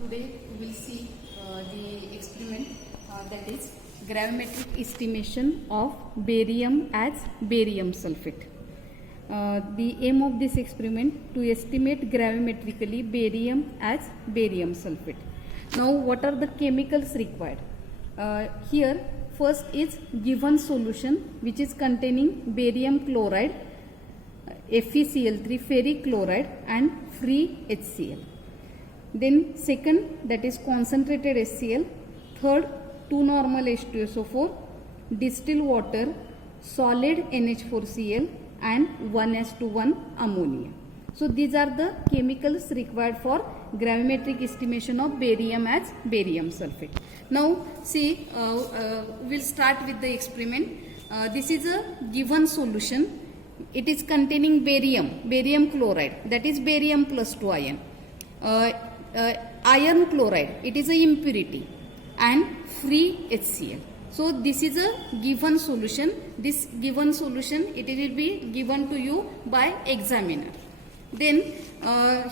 Today we will see the experiment that is gravimetric estimation of barium as barium sulfate. The aim of this experiment to estimate gravimetrically barium as barium sulfate. Now what are the chemicals required? Here first is given solution which is containing barium chloride, FeCl3 ferric chloride and free HCl. Then second, that is concentrated HCl. Third, 2 normal H2SO4, distilled water, solid NH4Cl and 1s1 ammonia. So these are the chemicals required for gravimetric estimation of barium as barium sulfate. Now see, we'll start with the experiment. This is a given solution. It is containing barium chloride, that is barium plus 2 ion. Iron chloride, it is a impurity, and free HCl. So this is a given solution. This given solution, it will be given to you by examiner. Then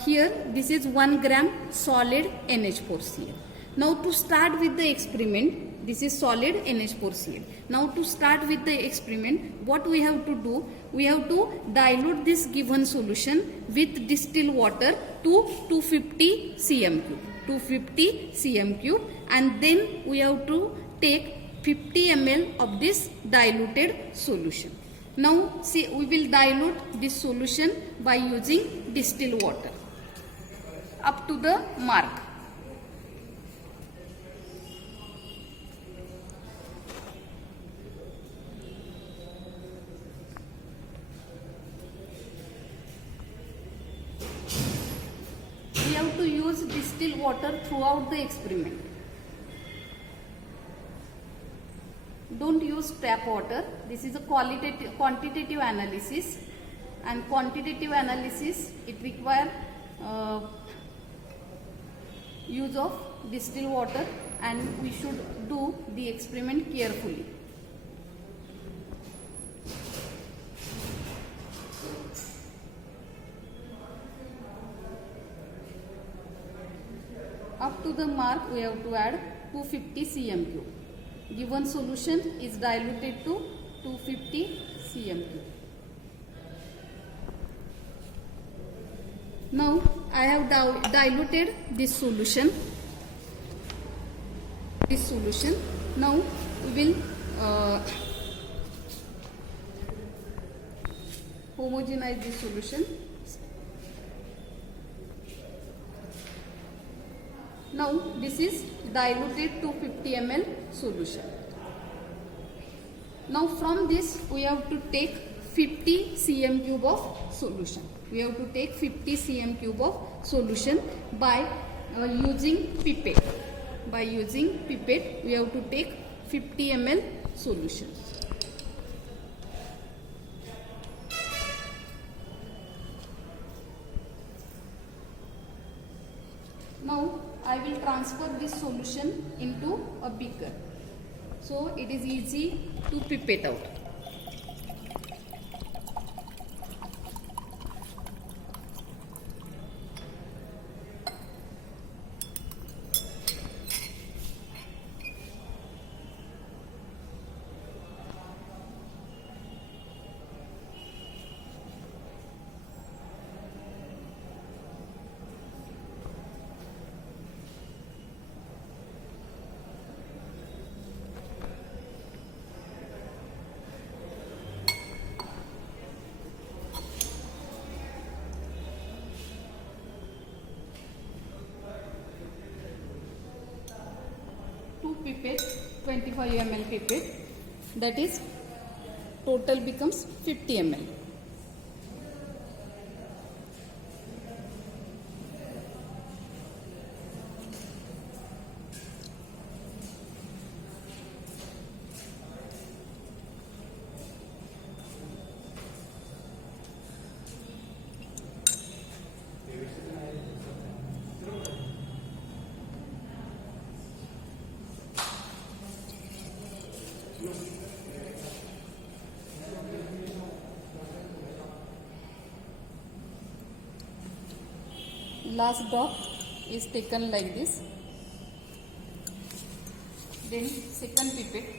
here this is 1 gram solid NH4Cl. Now to start with the experiment, this is solid NH4Cl. Now to start with the experiment, what we have to do? We have to dilute this given solution with distilled water to 250 cm cube. 250 cm cube, and then we have to take 50 ml of this diluted solution. Now see, we will dilute this solution by using distilled water up to the mark. We have to use distilled water throughout the experiment. Don't use tap water. This is a quantitative analysis, and quantitative analysis, it requires use of distilled water, and we should do the experiment carefully. Up to the mark, we have to add 250 cm cube. Given solution is diluted to 250 cm cube. Now I have diluted this solution. Now we will homogenize this solution. Now this is diluted 250 ml solution. Now from this we have to take 50 cm cube of solution. We have to take 50 cm cube of solution by using pipette. By using pipette we have to take 50 ml solution. Now I will transfer this solution into a beaker. So it is easy to pipette out. Pipette, 25 ml pipette, that is total becomes 50 ml. Last drop is taken like this. Then second pipette.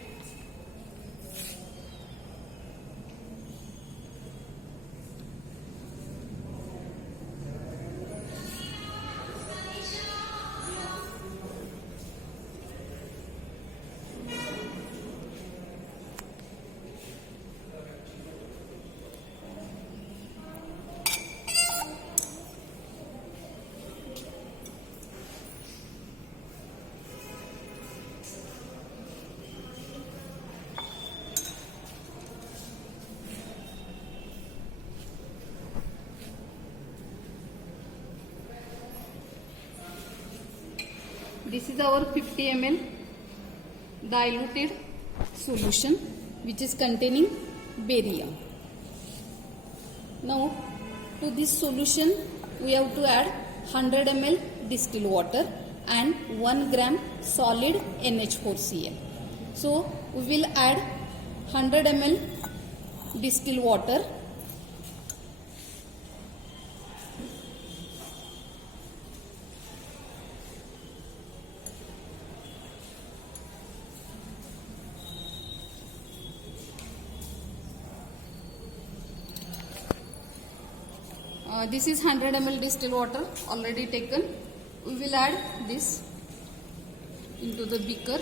This is our 50 ml diluted solution which is containing barium. Now to this solution we have to add 100 ml distilled water and 1 gram solid NH4Cl. So we will add 100 ml distilled water. This is 100 ml distilled water already taken. We will add this into the beaker.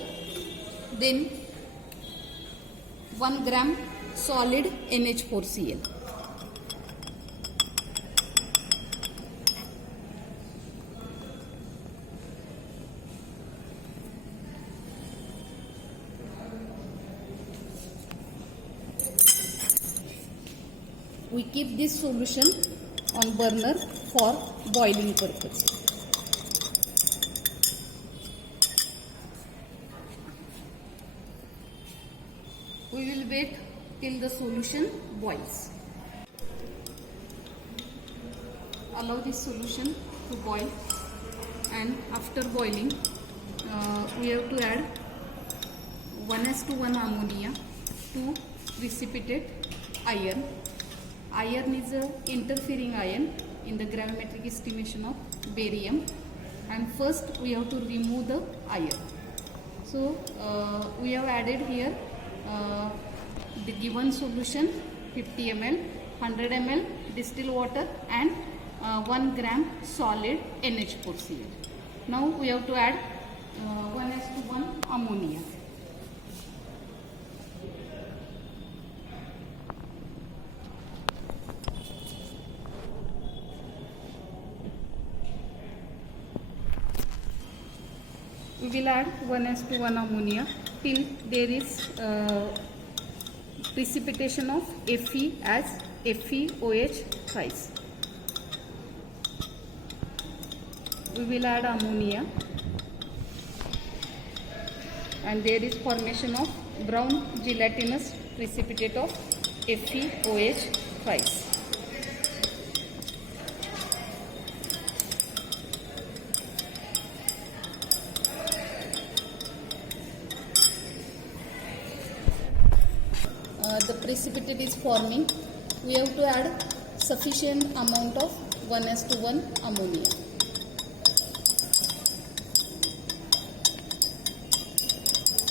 Then 1 gram solid NH4Cl. We keep this solution on burner for boiling purpose. We will wait till the solution boils. Allow this solution to boil, and after boiling we have to add 1:1 ammonia to precipitate iron. Iron is a interfering ion in the gravimetric estimation of barium, and first we have to remove the iron. So we have added here the given solution 50 ml, 100 ml distilled water and 1 gram solid NH4Cl. Now we have to add 1:1 ammonia. We will add 1:1 ammonia till there is precipitation of Fe as FeOH thrice. We will add ammonia and there is formation of brown gelatinous precipitate of FeOH thrice. The precipitate is forming. We have to add sufficient amount of 1:1 ammonia.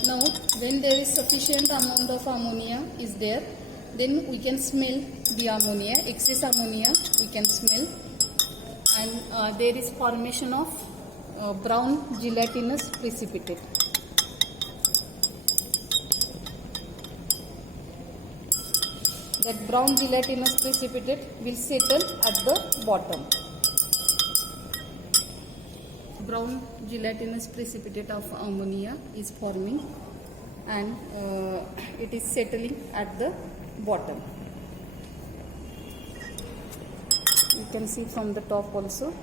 Now when there is sufficient amount of ammonia is there, then we can smell the ammonia, excess ammonia we can smell, and there is formation of brown gelatinous precipitate. That brown gelatinous precipitate will settle at the bottom. Brown gelatinous precipitate of ammonia is forming, and it is settling at the bottom. You can see from the top also.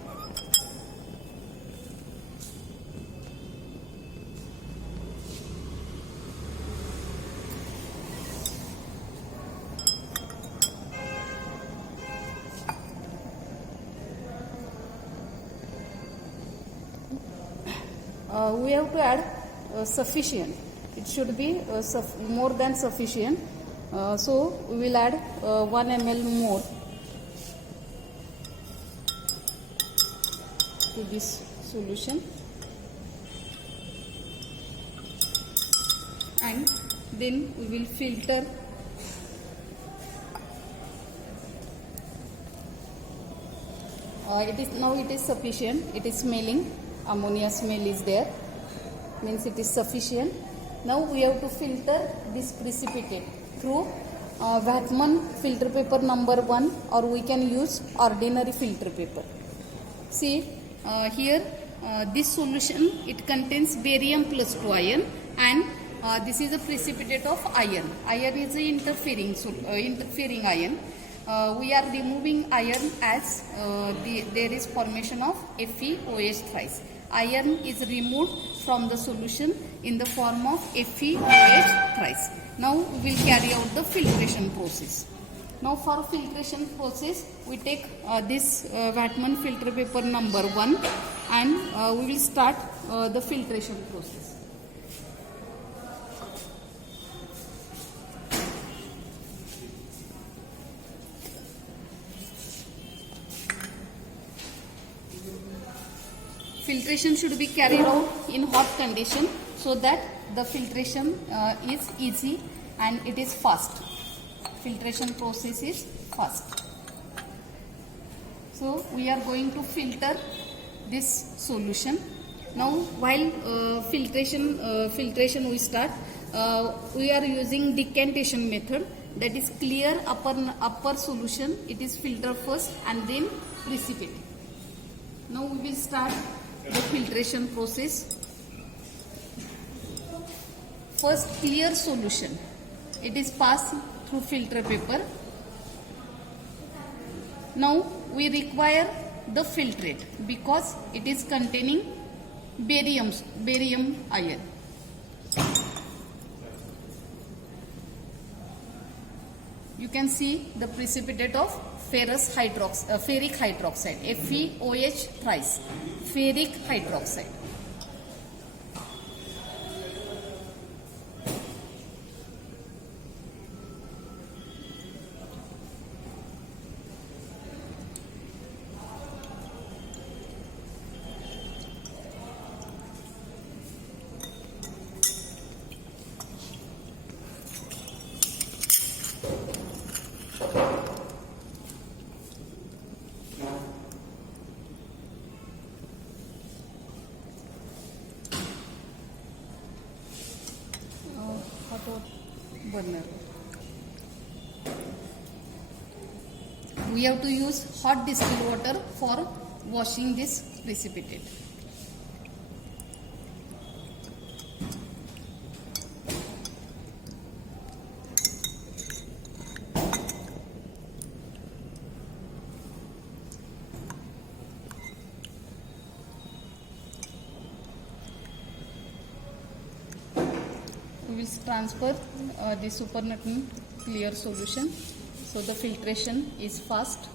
We have to add sufficient. It should be more than sufficient. So we will add 1 ml more to this solution, and then we will filter. It is sufficient. It is smelling. Ammonia smell is there. Means it is sufficient. Now we have to filter this precipitate through Wattmann filter paper number 1, or we can use ordinary filter paper. See here this solution, it contains barium plus 2 ion, and this is a precipitate of iron. Iron is the interfering ion. We are removing iron as there is formation of FeOH thrice. Iron is removed from the solution in the form of FeOH thrice. Now we will carry out the filtration process. Now for filtration process, we take this Wattmann filter paper number 1, and we will start the filtration process. Filtration should be carried out in hot condition so that the filtration is easy and it is fast. Filtration process is fast. So we are going to filter this solution. Now while filtration we start, we are using decantation method, that is clear upper solution, it is filter first and then precipitate. Now we will start the filtration process. First, clear solution, it is passed through filter paper. Now we require the filtrate because it is containing barium ion. You can see the precipitate of ferric hydroxide, FeOH thrice, ferric hydroxide. Burner. We have to use hot distilled water for washing this precipitate. We will transfer the supernatant clear solution so the filtration is fast.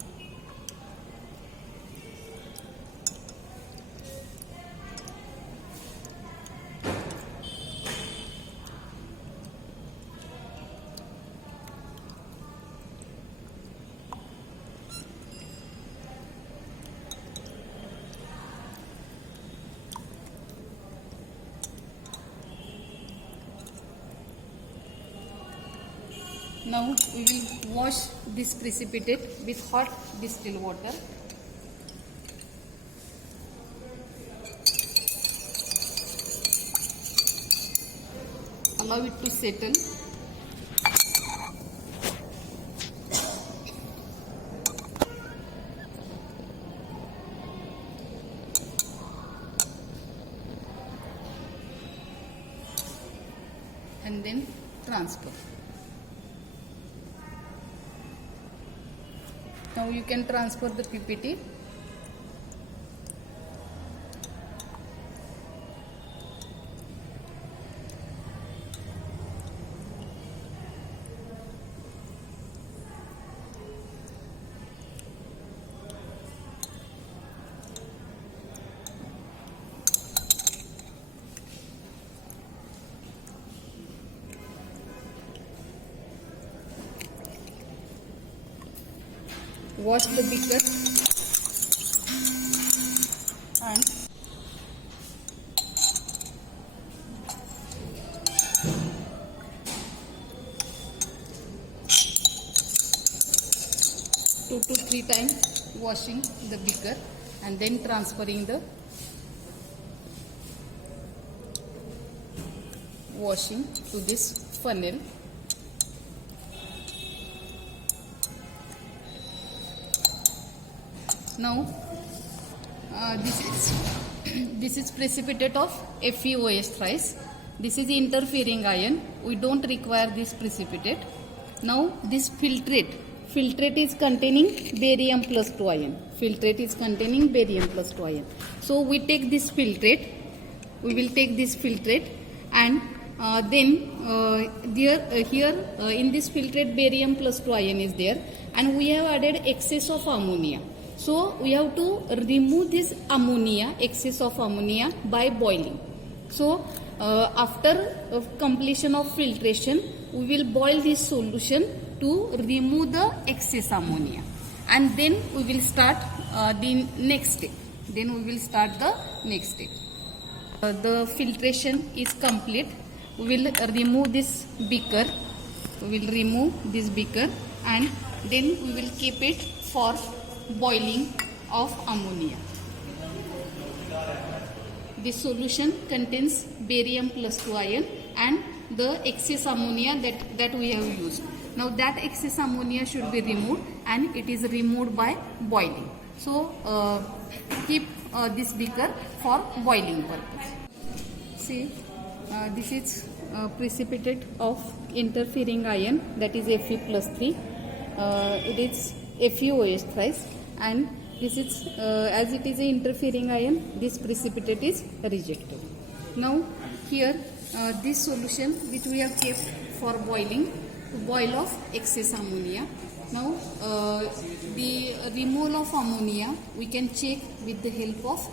Now we will wash this precipitate with hot distilled water. Allow it to settle. And then transfer. Now you can transfer the PPT. Wash the beaker and 2 to 3 times washing the beaker and then transferring the washing to this funnel. Now this is precipitate of FeOH thrice. This is interfering ion. We don't require this precipitate. Now this filtrate is containing barium plus 2 ion. Filtrate is containing barium plus 2 ion. So we take this filtrate. We will take this filtrate and then here in this filtrate barium plus 2 ion is there, and we have added excess of ammonia. So we have to remove this ammonia, excess of ammonia, by boiling. So after completion of filtration, we will boil this solution to remove the excess ammonia, and then we will start the next step. The filtration is complete. We will remove this beaker. And then we will keep it for boiling of ammonia. This solution contains barium plus 2 ion and the excess ammonia that we have used. Now that excess ammonia should be removed, and it is removed by boiling. So keep this beaker for boiling purpose. See, this is precipitate of interfering ion, that is Fe plus 3. It is FeOH thrice, and this is as it is an interfering ion, this precipitate is rejected. Now here this solution which we have kept for boiling, to boil of excess ammonia. Now the removal of ammonia we can check with the help of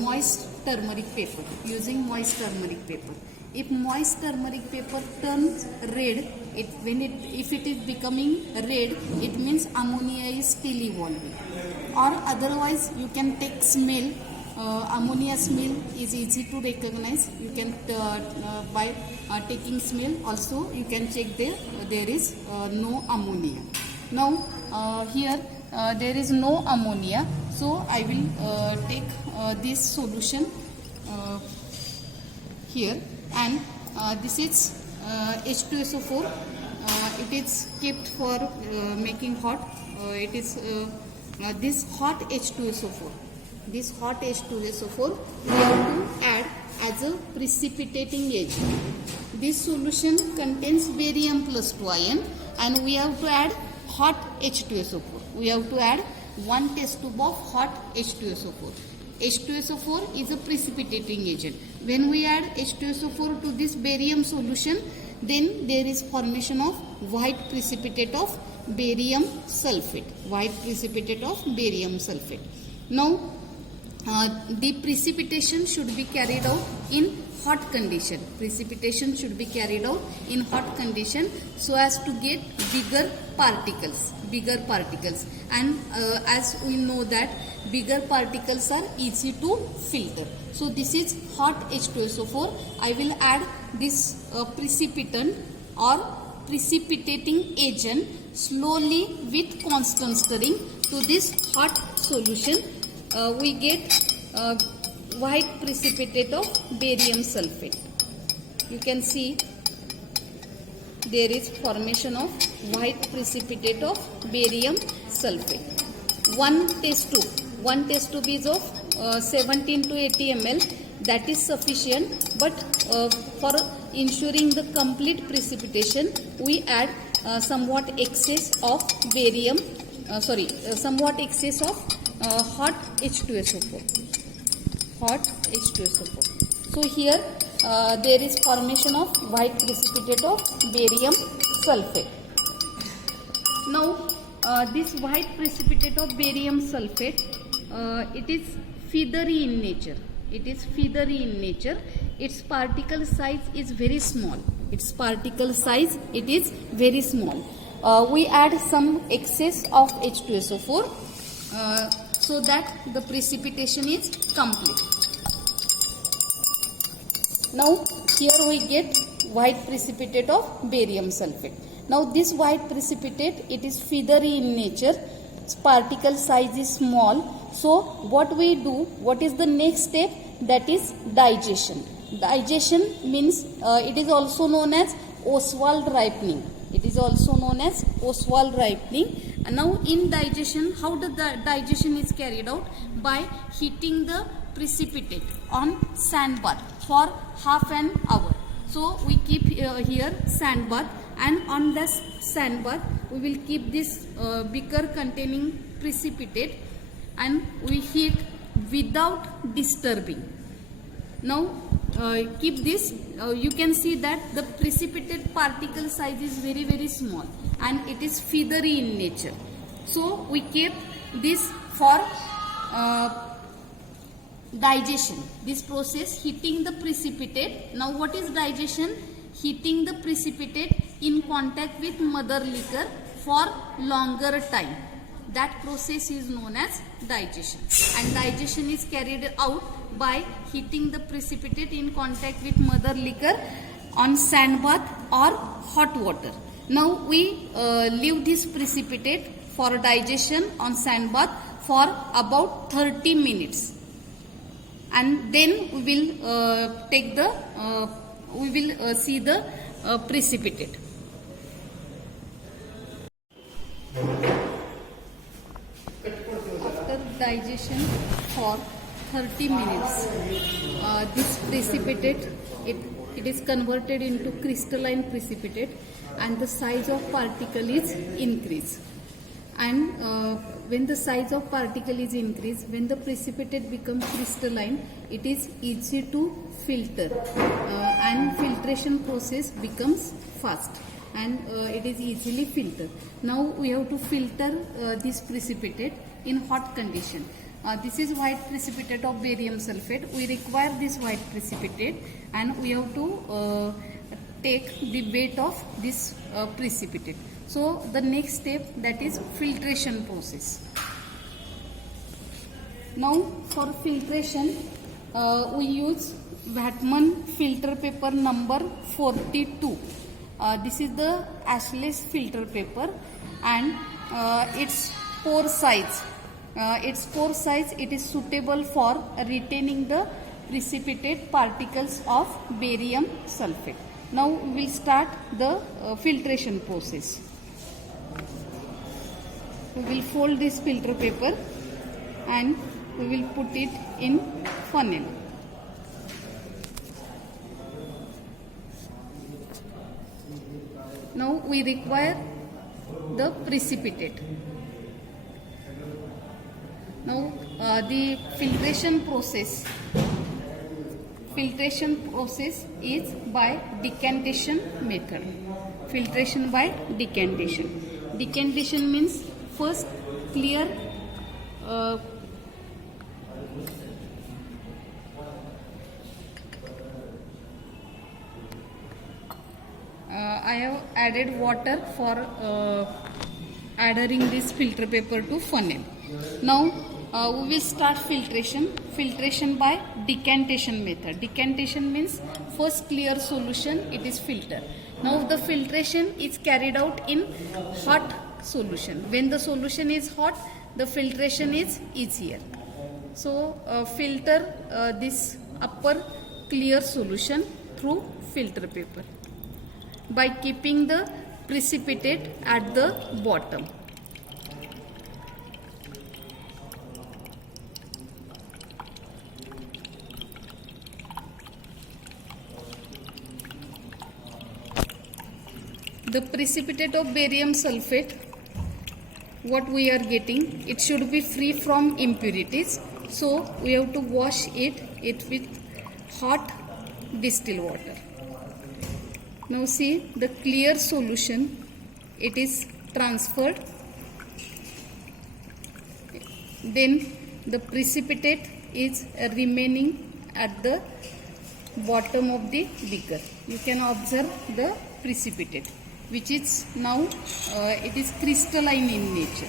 moist turmeric paper, using moist turmeric paper. If moist turmeric paper turns red, if it is becoming red, it means ammonia is still evolving. Or otherwise you can take smell. Ammonia smell is easy to recognize. You can by taking smell also you can check there is no ammonia. Now here there is no ammonia, so I will take this solution here, and this is H2SO4. It is kept for making hot. It is this hot H2SO4. This hot H2SO4 we have to add as a precipitating agent. This solution contains barium plus 2 ion, and we have to add hot H2SO4. We have to add 1 test tube of hot H2SO4. H2SO4 is a precipitating agent. When we add H2SO4 to this barium solution, then there is formation of white precipitate of barium sulfate. Now the precipitation should be carried out in hot condition. So as to get bigger particles. And as we know that bigger particles are easy to filter. So this is hot H2SO4. I will add this precipitant or precipitating agent slowly with constant stirring to this hot solution. We get white precipitate of barium sulfate. You can see there is formation of white precipitate of barium sulfate. One test tube is of 17 to 80 ml. That is sufficient, but for ensuring the complete precipitation, we add somewhat excess of hot H2SO4. So here there is formation of white precipitate of barium sulfate. Now this white precipitate of barium sulfate, it is feathery in nature. Its particle size is very small. We add some excess of H2SO4 so that the precipitation is complete. Now here we get white precipitate of barium sulfate. Now this white precipitate, it is feathery in nature, its particle size is small. So what we do, what is the next step? That is digestion. Digestion means it is also known as Ostwald ripening. It is also known as Ostwald ripening. And now in digestion, how the digestion is carried out? By heating the precipitate on sand bath for half an hour. So we keep here sand bath, and on this sand bath we will keep this beaker containing precipitate, and we heat without disturbing. Now keep this, you can see that the precipitate particle size is very small and it is feathery in nature. So we keep this for digestion, this process, heating the precipitate. Now what is digestion? Heating the precipitate in contact with mother liquor for longer time. That process is known as digestion, and digestion is carried out by heating the precipitate in contact with mother liquor on sand bath or hot water. Now we leave this precipitate for digestion on sand bath for about 30 minutes, and then we will take the we will see the precipitate. After digestion for 30 minutes, this precipitate, it is converted into crystalline precipitate, and the size of particle is increased. And when the size of particle is increased, when the precipitate becomes crystalline, it is easy to filter, and filtration process becomes fast, and it is easily filtered. Now we have to filter this precipitate in hot condition. This is white precipitate of barium sulfate. We require this white precipitate, and we have to take the weight of this precipitate. So the next step, that is filtration process. Now for filtration, we use Vatman filter paper number 42. This is the ashless filter paper, and its pore size. It is suitable for retaining the precipitate particles of barium sulfate. Now we will start the filtration process. We will fold this filter paper and we will put it in funnel. Now we require the precipitate. Now the filtration process is by decantation method. Filtration by decantation. Decantation means first clear I have added water for adhering this filter paper to funnel. Now we will start filtration. Filtration by decantation method. Decantation means first clear solution, it is filter. Now the filtration is carried out in hot solution. When the solution is hot, the filtration is easier. So filter this upper clear solution through filter paper by keeping the precipitate at the bottom. The precipitate of barium sulfate, what we are getting, it should be free from impurities. So we have to wash it with hot distilled water. Now see the clear solution, it is transferred. Then the precipitate is remaining at the bottom of the beaker. You can observe the precipitate, which is now it is crystalline in nature.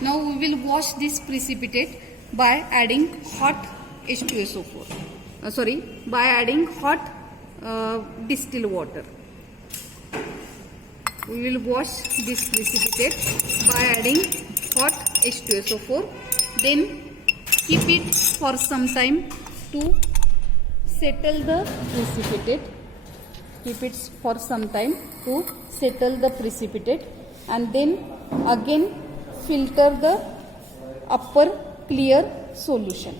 Now we will wash this precipitate by adding hot H2SO4. By adding hot distilled water. we will wash this precipitate by adding hot H2SO4. Then keep it for some time to settle the precipitate. Keep it for some time to settle the precipitate, and then again filter the upper clear solution.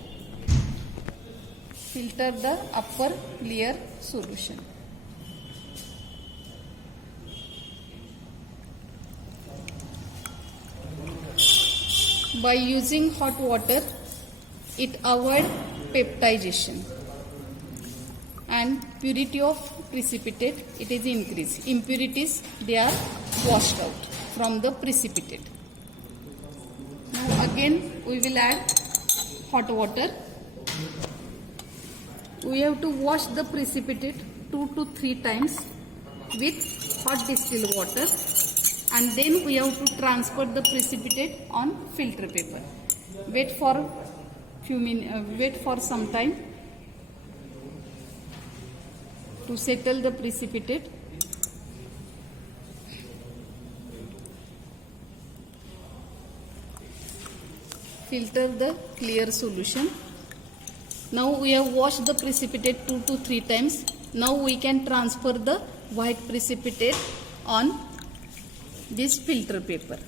Filter the upper clear solution. By using hot water, it avoids peptization, and purity of precipitate it is increased. Impurities they are washed out from the precipitate. Now again we will add hot water. We have to wash the precipitate 2 to 3 times with hot distilled water, and then we have to transfer the precipitate on filter paper. Wait for some time to settle the precipitate. Filter the clear solution. Now we have washed the precipitate 2 to 3 times. Now we can transfer the white precipitate on this filter paper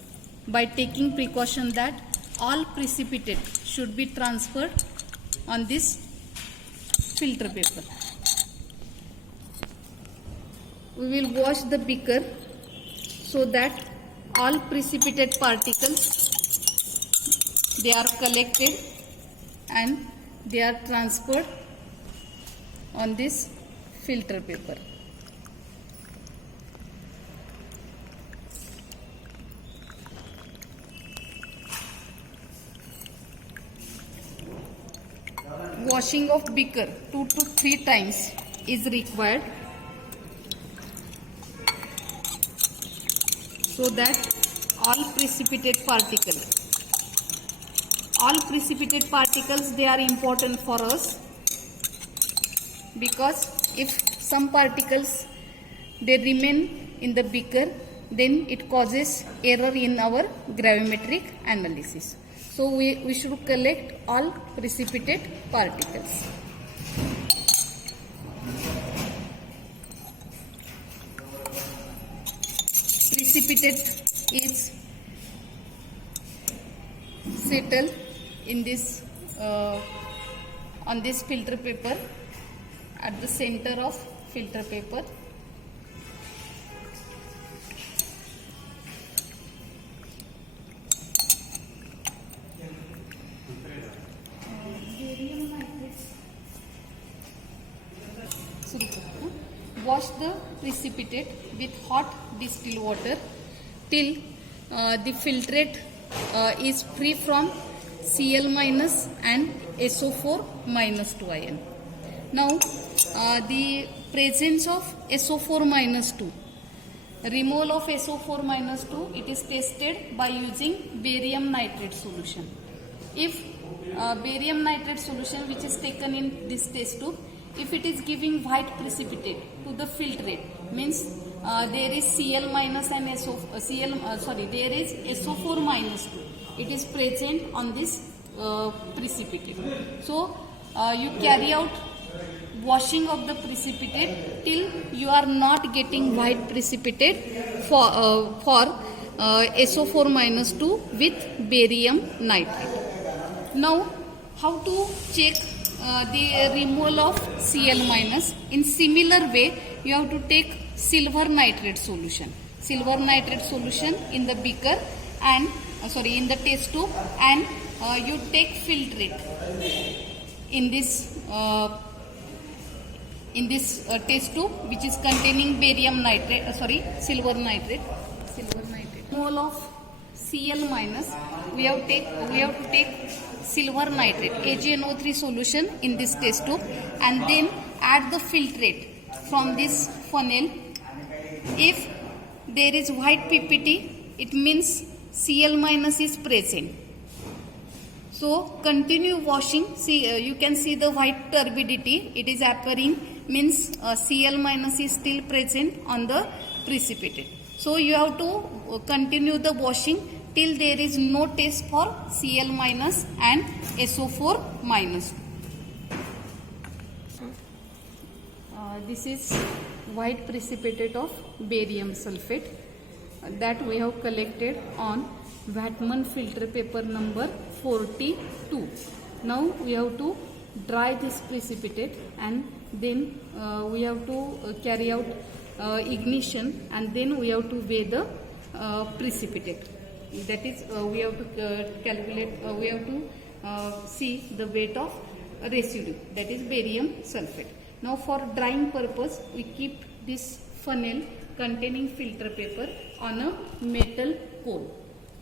by taking precaution that all precipitate should be transferred on this filter paper. We will wash the beaker so that all precipitate particles they are collected and they are transferred on this filter paper. Washing of beaker 2 to 3 times is required so that all precipitate particles they are important for us, because if some particles they remain in the beaker, then it causes error in our gravimetric analysis. So we should collect all precipitate particles. Precipitate is settled in this on this filter paper at the center of filter paper. Wash the precipitate with hot distilled water till the filtrate is free from Cl minus and SO4 minus 2 ion. Now the presence of SO4 minus 2, removal of SO4 minus 2, it is tested by using barium nitrate solution. If barium nitrate solution which is taken in this test tube, if it is giving white precipitate to the filtrate, means there is Cl minus and there is SO4 minus 2. It is present on this precipitate. So you carry out washing of the precipitate till you are not getting white precipitate for SO4 minus 2 with barium nitrate. Now how to check the removal of Cl minus? In similar way, you have to take silver nitrate solution. Silver nitrate solution in the beaker and in the test tube, and you take filtrate in this test tube which is containing barium nitrate, silver nitrate. Mole of Cl minus, we have to take silver nitrate AgNO3 solution in this test tube, and then add the filtrate from this funnel. If there is white PPT, it means Cl minus is present. So continue washing. See, you can see the white turbidity. It is appearing, means Cl minus is still present on the precipitate. So you have to continue the washing till there is no test for Cl minus and SO4 minus. This is white precipitate of barium sulfate that we have collected on Whatman filter paper number 42. Now we have to dry this precipitate, and then we have to carry out ignition, and then we have to weigh the precipitate. That is, we have to calculate, we have to see the weight of residue, that is barium sulfate. Now for drying purpose, we keep this funnel containing filter paper on a metal cone.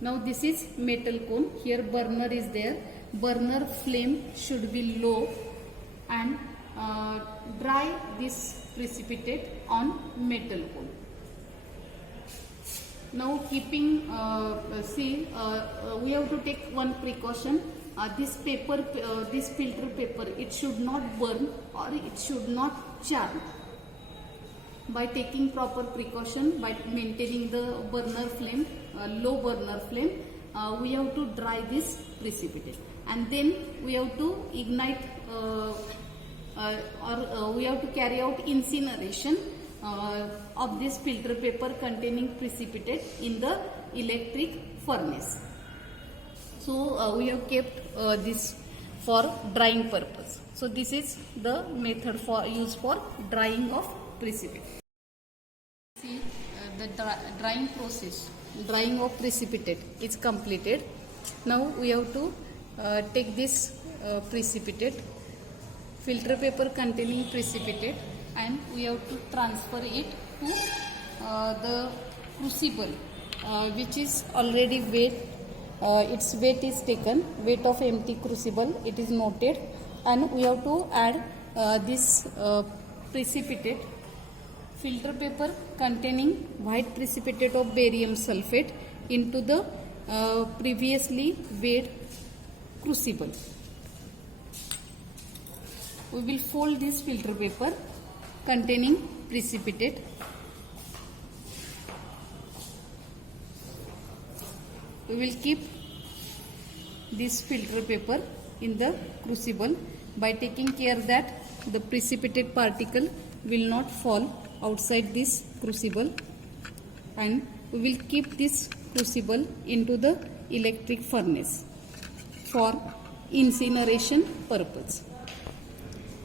Now this is metal cone. Here burner is there. Burner flame should be low, and dry this precipitate on metal cone. Now keeping, we have to take one precaution. This paper, this filter paper, it should not burn or it should not char. By taking proper precaution, by maintaining the burner flame, low burner flame, we have to dry this precipitate, and then we have to ignite or we have to carry out incineration of this filter paper containing precipitate in the electric furnace. So we have kept this for drying purpose. So this is the method for use for drying of precipitate. See the drying process, drying of precipitate is completed. Now we have to take this precipitate, filter paper containing precipitate, and we have to transfer it to the crucible which is already weighed. Its weight is taken, weight of empty crucible, it is noted, and we have to add this precipitate, filter paper containing white precipitate of barium sulfate into the previously weighed crucible. We will fold this filter paper containing precipitate. We will keep this filter paper in the crucible by taking care that the precipitate particle will not fall outside this crucible, and we will keep this crucible into the electric furnace for incineration purpose.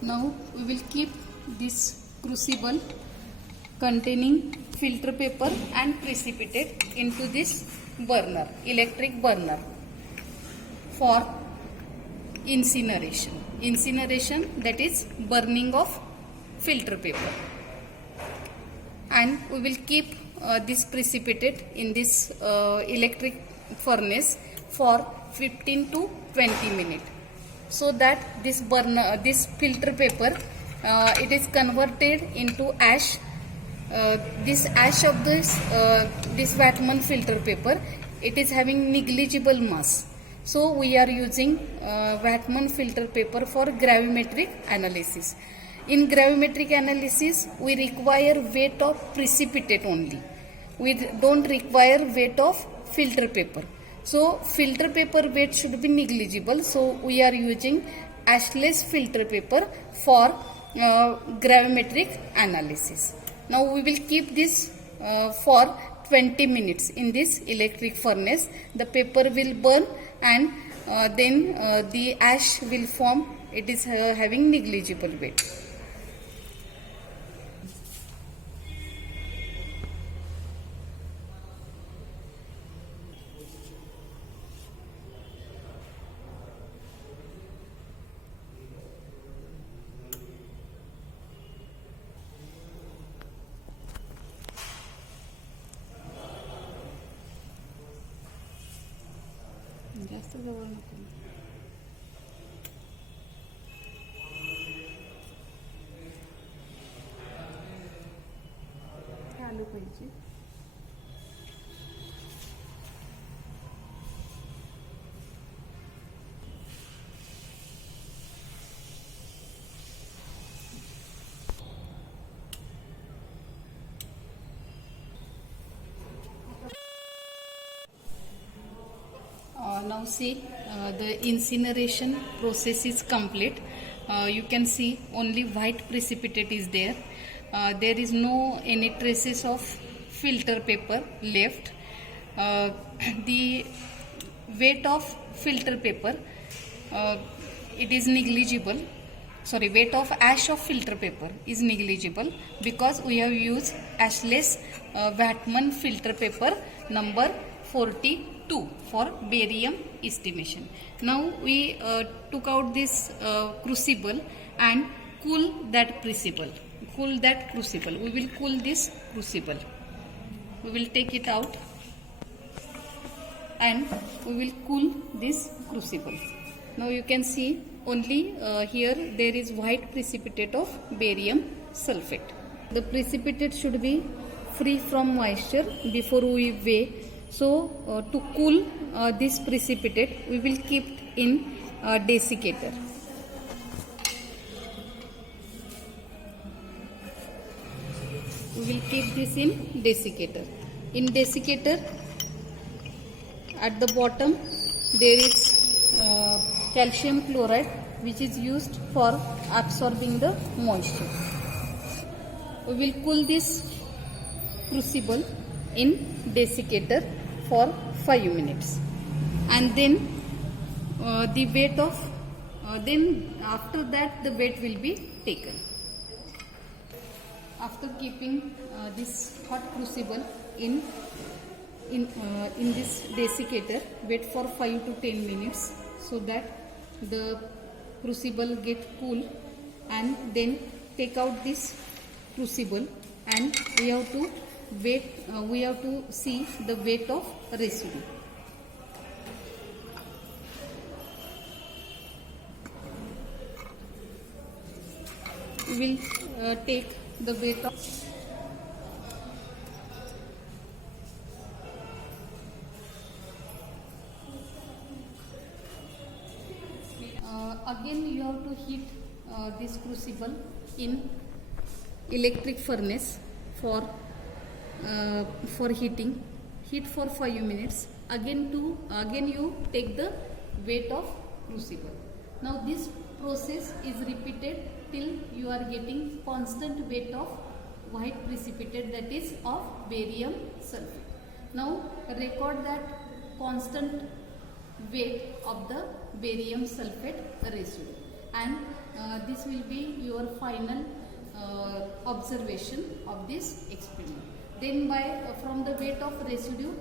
Now we will keep this crucible containing filter paper and precipitate into this burner, electric burner, for incineration. Incineration, that is burning of filter paper. And we will keep this precipitate in this electric furnace for 15 to 20 minutes, so that this burner, this filter paper, it is converted into ash. This ash of this Whatman filter paper, it is having negligible mass. So we are using Whatman filter paper for gravimetric analysis. In gravimetric analysis, we require weight of precipitate only. We don't require weight of filter paper. So filter paper weight should be negligible. So we are using ashless filter paper for gravimetric analysis. Now we will keep this for 20 minutes in this electric furnace. The paper will burn, and then the ash will form. It is having negligible weight. जास्त जवळ नको. आलं पाहिजे. Now see, the incineration process is complete. You can see only white precipitate is there. There is no any traces of filter paper left. The weight of filter paper, it is negligible. Sorry, weight of ash of filter paper is negligible because we have used ashless Wattmann filter paper number 42 for barium estimation. Now we took out this crucible and cool that crucible. We will cool this crucible. We will take it out and we will cool this crucible. Now you can see only here there is white precipitate of barium sulfate. The precipitate should be free from moisture before we weigh. So to cool this precipitate, we will keep in desiccator. We will keep this in desiccator. In desiccator, at the bottom there is calcium chloride, which is used for absorbing the moisture. We will cool this crucible in desiccator for 5 minutes, and then the weight of then after that the weight will be taken. After keeping this hot crucible in this desiccator, wait for 5 to 10 minutes so that the crucible get cool, and then take out this crucible, and we have to wait. We have to see the weight of residue. We will take the weight of again you have to heat this crucible in electric furnace for heating. Heat for 5 minutes. Again you take the weight of crucible. Now this process is repeated till you are getting constant weight of white precipitate, that is of barium sulfate. Now record that constant weight of the barium sulfate residue, and this will be your final observation of this experiment. Then from the weight of residue,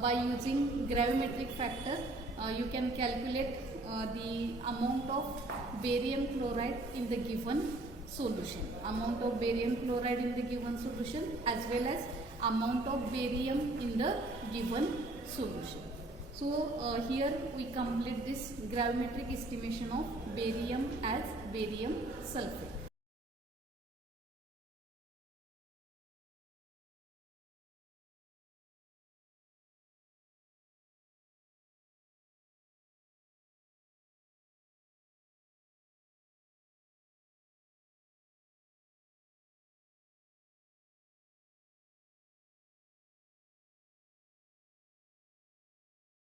by using gravimetric factor, you can calculate the amount of barium chloride in the given solution, as well as amount of barium in the given solution. So here we complete this gravimetric estimation of barium as barium sulfate.